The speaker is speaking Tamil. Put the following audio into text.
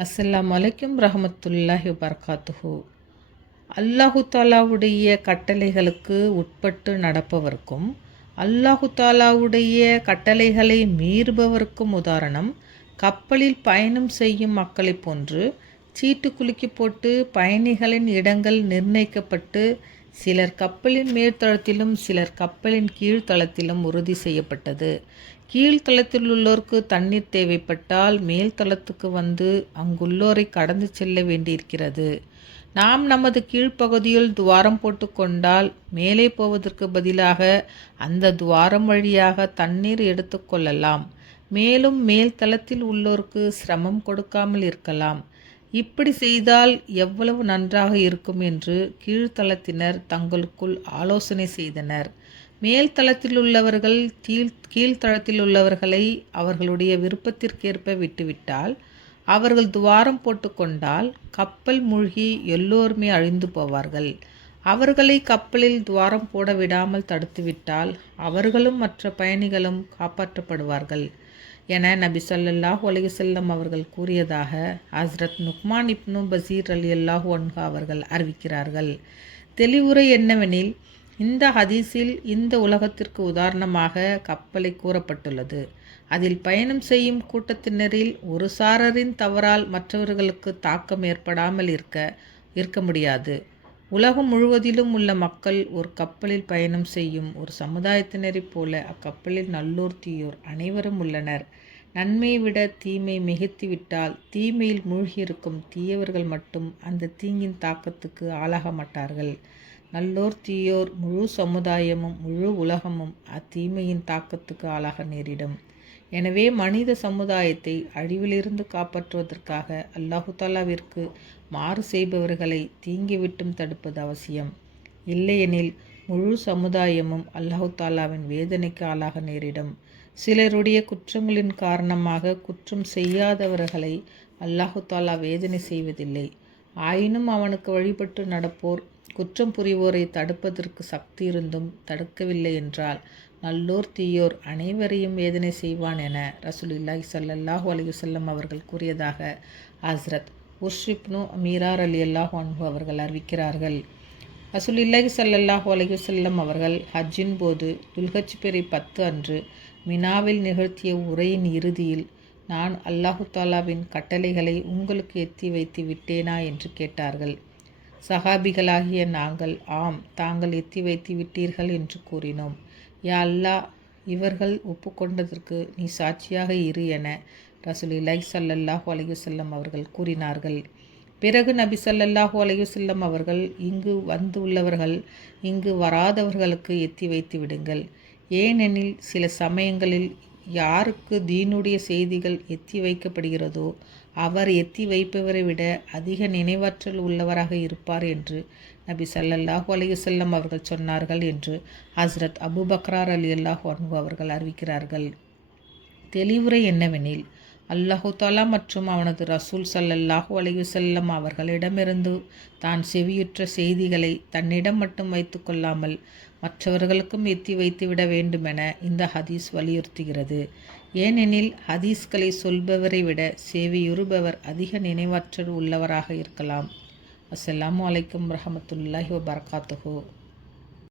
அஸ்ஸலாமு அலைக்கும் ரஹமத்துல்லாஹி வபரகாத்துஹு. அல்லாஹு தாலாவுடைய கட்டளைகளுக்கு உட்பட்டு நடப்பவர்க்கும் அல்லாஹு தாலாவுடைய கட்டளைகளை மீறுபவர்க்கும் உதாரணம் கப்பலில் பயணம் செய்யும் மக்களைப் போன்று. சீட்டு குலுக்கி போட்டு பயணிகளின் இடங்கள் நிர்ணயிக்கப்பட்டு சிலர் கப்பலின் மேல்தளத்திலும் சிலர் கப்பலின் கீழ்த்தளத்திலும் உறுதி செய்யப்பட்டது. கீழ்த்தளத்தில் உள்ளோருக்கு தண்ணீர் தேவைப்பட்டால் மேல்தளத்துக்கு வந்து அங்குள்ளோரை கடந்து செல்ல வேண்டியிருக்கிறது. நாம் நமது கீழ்ப்பகுதியில் துவாரம் போட்டு கொண்டால் மேலே போவதற்கு பதிலாக அந்த துவாரம் வழியாக தண்ணீர் எடுத்து கொள்ளலாம். மேலும் மேல்தளத்தில் உள்ளோருக்கு சிரமம் கொடுக்காமல் இருக்கலாம். இப்படி செய்தால் எவ்வளவு நன்றாக இருக்கும் என்று கீழ்த்தளத்தினர் தங்களுக்குள் ஆலோசனை செய்தனர். மேல்தளத்தில் உள்ளவர்கள் கீழ்த்தளத்தில் உள்ளவர்களை அவர்களுடைய விருப்பத்திற்கேற்ப விட்டுவிட்டால், அவர்கள் துவாரம் போட்டுக்கொண்டால் கப்பல் மூழ்கி எல்லோருமே அழிந்து போவார்கள். அவர்களை கப்பலில் துவாரம் போட விடாமல் தடுத்துவிட்டால் அவர்களும் மற்ற பயணிகளும் காப்பாற்றப்படுவார்கள் என நபி ஸல்லல்லாஹு அலைஹி வஸல்லம் அவர்கள் கூறியதாக ஹஸ்ரத் நுக்மான் இப்னு பஸீர் ரலியல்லாஹு அன்ஹு அவர்கள் அறிவிக்கிறார்கள். தெளிவுரை என்னவெனில், இந்த ஹதீஸில் இந்த உலகத்திற்கு உதாரணமாக கப்பலை கூறப்பட்டுள்ளது. அதில் பயணம் செய்யும் கூட்டத்தினரில் ஒரு சாரரின் தவறால் மற்றவர்களுக்கு தாக்கம் ஏற்படாமல் இருக்க முடியாது. உலகம் முழுவதிலும் உள்ள மக்கள் ஒரு கப்பலில் பயணம் செய்யும் ஒரு சமுதாயத்தினரைப் போல அக்கப்பலில் நல்லோர் தீயோர் அனைவரும் உள்ளனர். நன்மையை விட தீமை மிகைத்துவிட்டால் தீமையில் மூழ்கியிருக்கும் தீயவர்கள் மட்டும் அந்த தீங்கின் தாக்கத்துக்கு ஆளாக மாட்டார்கள். நல்லோர் தீயோர் முழு சமுதாயமும் முழு உலகமும் அத்தீமையின் தாக்கத்துக்கு ஆளாக நேரிடும். எனவே மனித சமுதாயத்தை அழிவிலிருந்து காப்பாற்றுவதற்காக அல்லாஹு தாலாவிற்கு மாறு செய்பவர்களை தீங்கி விட்டும் தடுப்பது அவசியம். இல்லையெனில் முழு சமுதாயமும் அல்லாஹு தாலாவின் வேதனைக்கு ஆளாக நேரிடும். சிலருடைய குற்றங்களின் காரணமாக குற்றம் செய்யாதவர்களை அல்லாஹு தாலா வேதனை செய்வதில்லை. ஆயினும் அவனுக்கு வழிபட்டு நடப்போர் குற்றம் புரிவோரை தடுப்பதற்கு சக்தி இருந்தும் தடுக்கவில்லை என்றால் நல்லோர் தீயோர் அனைவரையும் வேதனை செய்வான் என ரசூலுல்லாஹி ஸல்லல்லாஹு அலைஹி வஸல்லம் அவர்கள் கூறியதாக ஹஸ்ரத் உர்ஷ் இப்னு மீரா ரலியல்லாஹு அன்ஹு அவர்கள் அறிவிக்கிறார்கள். ரசூலுல்லாஹி ஸல்லல்லாஹு அலைஹி வஸல்லம் அவர்கள் ஹஜ்ஜின் போது துல்ஹஜ் பிறை 10 அன்று மினாவில் நிகழ்த்திய உரையின் இறுதியில், நான் அல்லாஹு தாலாவின் கட்டளைகளை உங்களுக்கு எத்தி வைத்து விட்டேனா என்று கேட்டார்கள். சஹாபிகளாகிய நாங்கள், ஆம், தாங்கள் எத்தி வைத்து விட்டீர்கள் என்று கூறினோம். யா அல்லாஹ், இவர்கள் ஒப்புக்கொண்டதற்கு நீ சாட்சியாக இரு என ரசூலுல்லாஹி ஸல்லல்லாஹு அலைஹி வஸல்லம் அவர்கள் கூறினார்கள். பிறகு நபி ஸல்லல்லாஹு அலைஹி வஸல்லம் அவர்கள், இங்கு வந்து உள்ளவர்கள் இங்கு வராதவர்களுக்கு எத்தி வைத்து விடுங்கள். ஏனெனில் சில சமயங்களில் யாருக்கு தீனுடைய செய்திகள் எத்தி வைக்கப்படுகிறதோ அவர் எத்தி வைப்பவரை விட அதிக நினைவாற்றல் உள்ளவராக இருப்பார் என்று நபி ஸல்லல்லாஹு அலைஹி வஸல்லம் அவர்கள் சொன்னார்கள் என்று ஹஸ்ரத் அபூ பக்ர் ரலியல்லாஹு அன்ஹு அவர்கள் அறிவிக்கிறார்கள். தெளிவுரை என்னவெனில், அல்லாஹு தாலா மற்றும் அவனது ரசூல் ஸல்லல்லாஹு அலைஹி வஸல்லம் அவர்களிடமிருந்து தான் செவியுற்ற செய்திகளை தன்னிடம் மட்டும் வைத்து கொள்ளாமல் மற்றவர்களுக்கும் எத்தி வைத்துவிட வேண்டுமென இந்த ஹதீஸ் வலியுறுத்துகிறது. ஏனெனில் ஹதீஸ்களை சொல்பவரை விட செவியுறுபவர் அதிக நினைவாற்றல் உள்ளவராக இருக்கலாம். அஸ்ஸலாமு அலைக்கும் ரஹமத்துல்லாஹி வபரகாத்துஹு.